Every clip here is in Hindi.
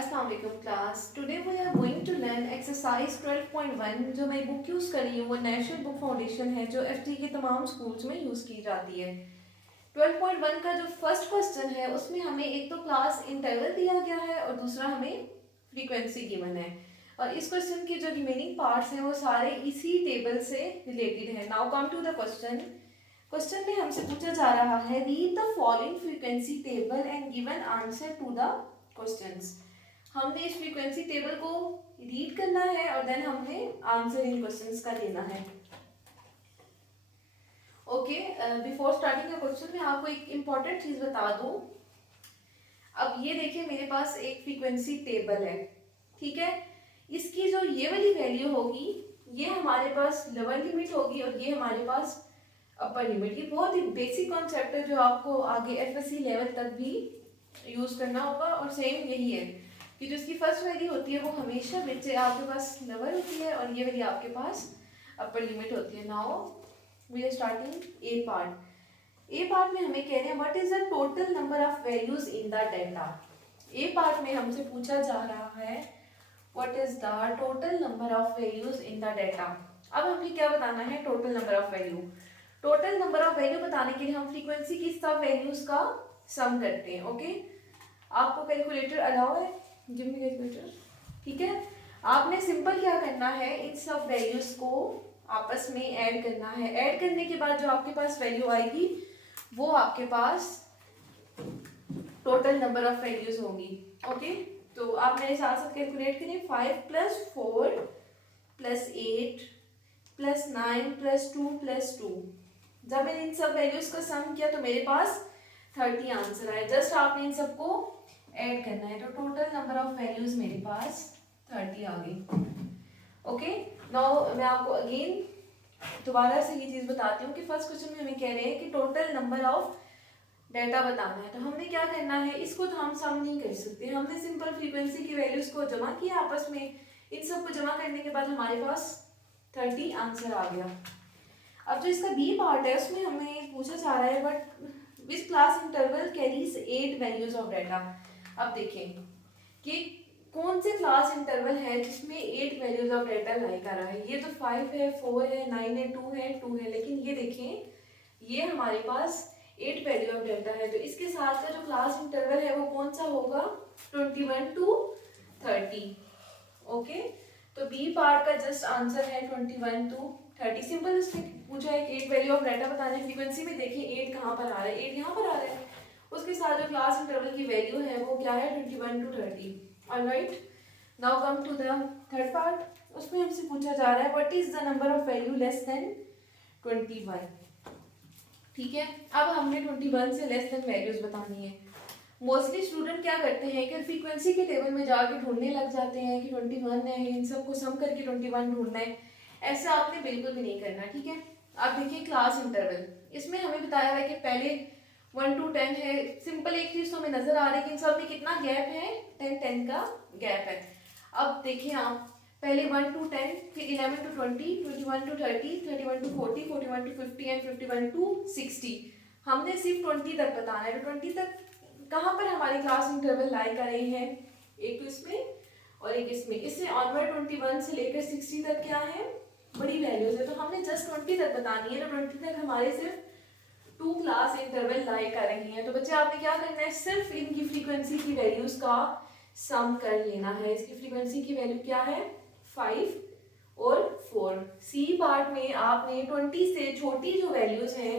अस्सलाम वालेकुम class. Today we are going to learn exercise 12.1 जो मैं बुक यूज़ कर रही हूँ वो नेशनल बुक फाउंडेशन है जो एफटी के तमाम स्कूल्स में यूज़ की जाती है। 12.1 का जो फर्स्ट क्वेश्चन है उसमें हमें एक तो क्लास इंटरवल दिया गया है और दूसरा हमें फ्रीक्वेंसी गिवन है और इस क्वेश्चन के जो रिमेनिंग पार्ट्स हैं वो सारे इसी टेबल से रिलेटेड है। Now come to the question. Question में हमसे पूछा जा रहा है read the following frequency table and given answer to the questions. हमने इस फ्रीक्वेंसी टेबल को रीड करना है और देन हमने आंसर इन क्वेश्चंस का देना है। Okay, before starting the question मैं आपको एक इम्पॉर्टेंट चीज बता दूं। अब ये देखिए मेरे पास एक फ्रीक्वेंसी टेबल है, ठीक है। इसकी जो ये वाली वैल्यू होगी ये हमारे पास लोअर लिमिट होगी और ये हमारे पास अपर लिमिट। ये बहुत ही बेसिक कॉन्सेप्ट है जो आपको आगे एफएससी लेवल तक भी यूज करना होगा और सेम यही है कि जो इसकी फर्स्ट वैल्यू होती है वो हमेशा नीचे आपके पास लोअर होती है और ये वाली आपके पास अपर लिमिट होती है। Now we are starting A part. A part में हमें कह रहे हैं what is the total number of values in the data. A part में हमसे पूछा जा रहा है what is the total number of values in the data. अब हमें क्या बताना है, total number of value. Total number of value बताने के लिए हम फ्रीक्वेंसी की सब वैल्यूज का सम करते हैं। ओके, आपको कैलकुलेटर अलाउ है, गिव मी कैलकुलेटर, ठीक है। आपने सिंपल क्या करना है, इन सब वैल्यूज को आपस में ऐड करना है। ऐड करने के बाद जो आपके पास वैल्यू आएगी वो आपके पास टोटल नंबर ऑफ वैल्यूज होंगी। ओके, तो आप मेरे साथ साथ कैलकुलेट करें। 5 + 4 + 8 + 9 + 2 + 2। जब मैंने इन सब वैल्यूज का सम किया तो मेरे पास 30 आंसर आए। जस्ट आपने इन सबको ऐड करना है तो टोटल नंबर ऑफ वैल्यूज मेरे पास 30 आ गई। ओके, नाउ मैं आपको अगेन दोबारा से ये चीज बताती हूँ कि फर्स्ट क्वेश्चन में हमें कह रहे हैं कि टोटल नंबर ऑफ डाटा बताना है। तो हमने क्या करना है, इसको तो हम सम नहीं कर सकते, हमने सिंपल फ्रीक्वेंसी की वैल्यूज को जमा किया आपस में। इन सब को जमा करने के बाद हमारे पास 30 आंसर आ गया। अब जो इसका बी पार्ट है उसमें हमें पूछा जा रहा है but which class interval carries 8 values of data. अब देखें कि कौन से क्लास इंटरवल है जिसमें 8 वैल्यूज ऑफ डाटा लाई कर रहा है। ये तो 5 है, 4 है, 9 है, 2 है, 2 है, लेकिन ये देखें ये हमारे पास 8 वैल्यू ऑफ डाटा है। तो इसके साथ का जो क्लास इंटरवल है वो कौन सा होगा, 21 to 30। ओके, तो बी पार्ट का जस्ट आंसर है 21 to 30। सिंपल उसने पूछा है कि 8 वैल्यू ऑफ डाटा बताना है। फ्रीक्वेंसी में देखिए 8 कहाँ पर आ रहा है, 8 यहाँ पर आ रहा है। उसके साथ जो क्लास इंटरवल की वैल्यू है वो क्या है, 21 to 30। Alright, now come to the third part. उसमें हमसे पूछा जा रहा है what is the number of value less than 21। ठीक है, अब हमने 21 से लेस देन वैल्यूज बतानी है। मोस्टली स्टूडेंट क्या करते हैं कि फ्रीक्वेंसी के टेबल में जाके ढूंढने लग जाते हैं कि 21 है, इन सबको सम करके 21 ढूंढना है। ऐसा आपने बिल्कुल भी नहीं करना, ठीक है। आप देखिए क्लास इंटरवल, इसमें हमें बताया है कि पहले 1 to 10 है। सिंपल एक चीज तो हमें नजर आ रही है कि इन सब में कितना गैप है, 10 का गैप है। अब देखिए आप पहले 1 to 10, फिर 11 to 20, 21 to 30, 31 to 40, 41 to 50 and 51 to 60। हमने सिर्फ 20 तक बताना है। तो 20 तक कहाँ पर हमारी क्लास इंटरवल लाई कर रही है, एक तो इसमें और एक इसमें। इससे ऑनवर्ड 21 से लेकर 60 तक क्या है, बड़ी वैल्यूज है। तो हमने जस्ट 20 तक बतानी है। तो 20 तक हमारे सिर्फ 2 क्लास इंटरवल लाई कर रही हैं। तो बच्चे आपने क्या करना है, सिर्फ इनकी फ्रीक्वेंसी की वैल्यूज का सम कर लेना है। इसकी फ्रीक्वेंसी की वैल्यू क्या है, 5 और 4। सी पार्ट में आपने 20 से छोटी जो वैल्यूज हैं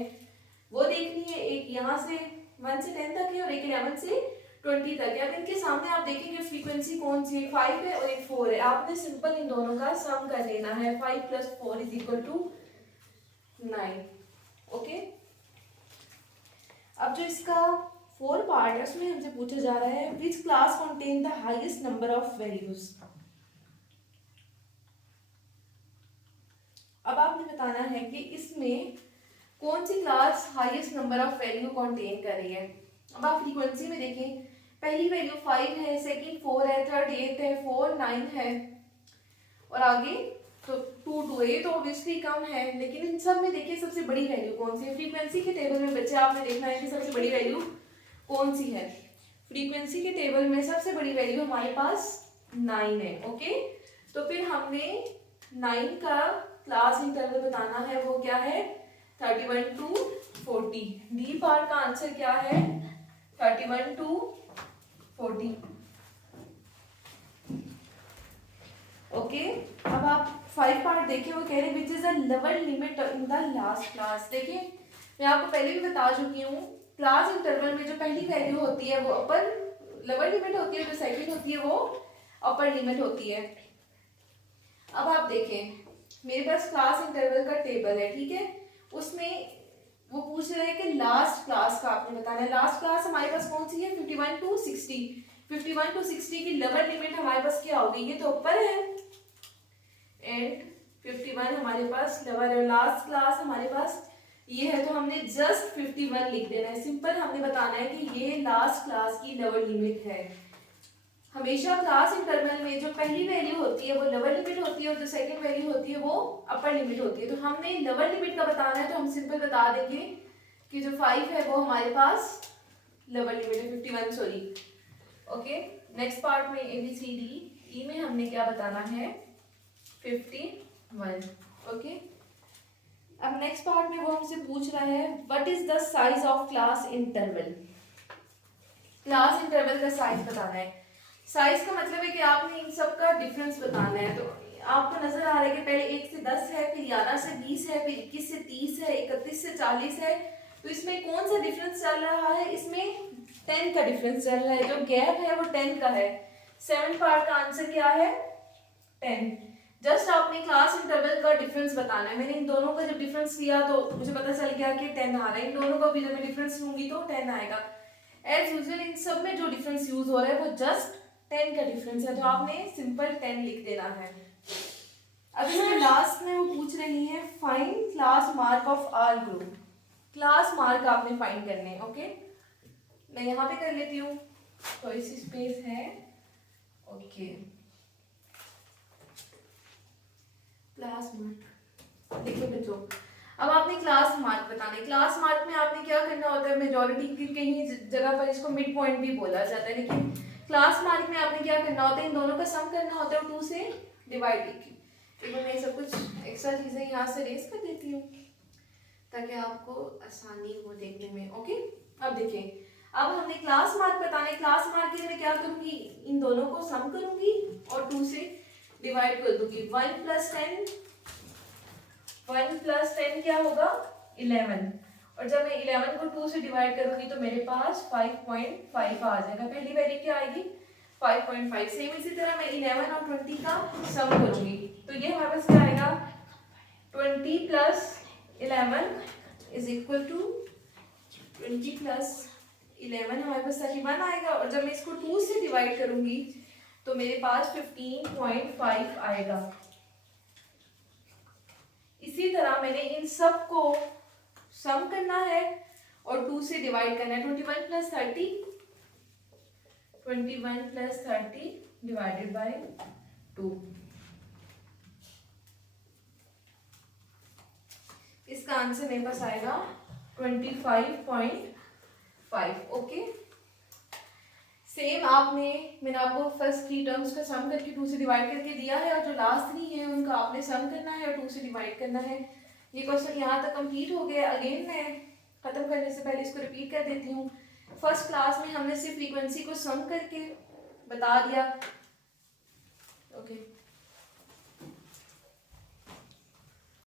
वो देखनी है। एक यहाँ से 1 से 10 तक है और एक 11 से 20 तक है। अब इनके सामने आप देखेंगे फ्रीक्वेंसी कौन सी है, 5 है और एक 4 है। आपने सिंपल इन दोनों का सम कर लेना है। 5 + 4 = 9। ओके, अब जो इसका 4 पार्ट है उसमें हमसे पूछा जा रहा है which class contain the highest number of values. अब आपने बताना है कि इसमें कौन सी class highest number of value contain कर रही है। अब आप फ्रीक्वेंसी में देखें, पहली वैल्यू 5 है, सेकंड 4 है, थर्ड 8 है, 4 9 है और आगे तो 2 2 है। ये तो ऑब्वियसली कम है, लेकिन इन सब में देखिए सबसे बड़ी वैल्यू कौन सी है। फ्रीक्वेंसी के टेबल में बच्चे आपने देखना है कि सबसे बड़ी वैल्यू कौन सी है। फ्रीक्वेंसी के टेबल में सबसे बड़ी वैल्यू हमारे पास 9 है। ओके, तो फिर हमने 9 का क्लास इंटरवल बताना है, वो क्या है 31 टू 40। डी पार्ट का आंसर क्या है 31 टू 40। ओके, अब आप 5 पार्ट देखिए, वो कह रहे which is the lower limit in the last class. देखिए मैं आपको पहले भी बता चुकी हूँ, क्लास इंटरवल में जो पहली वैल्यू होती है वो अपर लोअर लिमिट होती है, जो सेकंड होती है वो अपर लिमिट होती है। अब आप देखें मेरे पास क्लास इंटरवल का टेबल है, ठीक है, उसमें वो पूछ रहे हैं कि लास्ट क्लास का आपने बताना है। लास्ट क्लास हमारे पास कौन सी है 51 टू 60। 51 टू 60 की लोअर लिमिट हमारे पास क्या होगी, ये तो ऊपर है, एंड 51 हमारे पास लोअर है। लास्ट क्लास हमारे पास ये है, तो हमने जस्ट 51 लिख देना है। सिंपल हमने बताना है कि ये लास्ट क्लास की लोअर लिमिट है। हमेशा क्लास इंटरवल में जो पहली वैल्यू होती है वो लोअर लिमिट होती है और जो सेकंड वैल्यू होती है वो अपर लिमिट होती है। तो हमने लोअर लिमिट का बताना है, तो हम सिंपल बता देंगे कि जो 5 है वो हमारे पास लोअर लिमिट है, 51 सॉरी। ओके, नेक्स्ट पार्ट में ABCD ई में हमने क्या बताना है 51। ओके, अब नेक्स्ट पार्ट में वो हमसे पूछ रहा है what is the size of class interval. Class interval का साइज बताना है। साइज का मतलब है कि आपने इन सब का डिफरेंस बताना है। तो आपको नजर आ रहा है कि पहले 1 से 10 है, फिर 11 से 20 है, फिर 21 से 30 है, 31 से 40 है। तो इसमें कौन सा डिफरेंस चल रहा है, इसमें 10 का डिफरेंस चल रहा है, जो गैप है वो 10 का है। 7 पार्ट का आंसर क्या है 10। जस्ट आपने क्लास इंटरवल का डिफरेंस बताना है। मैंने इन दोनों का जब डिफरेंस लिया तो मुझे पता चल गया कि 10 आ रहा है। इन दोनों का भी जब मैं डिफरेंस लूंगी तो 10 आएगा। एज यूजुअल इन सब में जो डिफरेंस यूज हो रहा है वो जस्ट 10 का डिफरेंस है, तो आपने सिंपल 10 लिख देना है। अब इसके लास्ट में वो पूछ रही है find class mark of our group. Class mark आपने फाइंड करने हैं। ओके, मैं यहाँ पे कर लेती हूँ, थोड़ी सी स्पेस है। ओके, क्लास मार्क देखिए बच्चों, अब आपने क्लास मार्क बताना है। क्लास मार्क में आपने क्या करना होता है, मेजॉरिटी की कहीं जगह पर इसको मिड पॉइंट भी बोला जाता है, लेकिन क्लास मार्क में आपने क्या करना होता है, इन दोनों का सम करना होता है 2 से डिवाइड की। तो मैं सब कुछ एक्स्ट्रा चीजें यहाँ से रेस कर देती हूँ ताकि आपको आसानी हो देखने में। ओके, अब देखिए, अब हमने क्लास मार्क बताना है। क्लास मार्क के लिए मैं क्या करूंगी, इन दोनों को सम करूंगी और 2 से डिवाइड कर दूंगी। 1 प्लस 10 क्या होगा 11, और जब मैं 11 को 2 से डिवाइड करूंगी तो मेरे पास 5.5 आ जाएगा। पहली वैल्यू क्या आएगी 5.5। सेम इसी तरह मैं 11 और 20 का सम करूंगी तो ये हमारे पास क्या आएगा 20 plus 11 is equal to 20 plus 11 हमारे पास 31 आएगा, और जब मैं इसको 2 से डिवाइड करूंगी तो मेरे पास 15.5 आएगा। इसी तरह मैंने इन सब को सम करना है और 2 से डिवाइड करना है। 21 प्लस 30 डिवाइडेड बाय 2। इसका आंसर मेरे पास आएगा 25.5। ओके, सेम मैंने आपको फर्स्ट 3 टर्म्स का सम करके 2 से डिवाइड करके दिया है, और जो लास्ट 3 है उनका आपने सम करना है और 2 से डिवाइड करना है। ये क्वेश्चन यहाँ तक कंप्लीट हो गया। अगेन मैं खत्म करने से पहले इसको रिपीट कर देती हूँ। फर्स्ट क्लास में हमने सिर्फ फ्रीक्वेंसी को सम करके बता दिया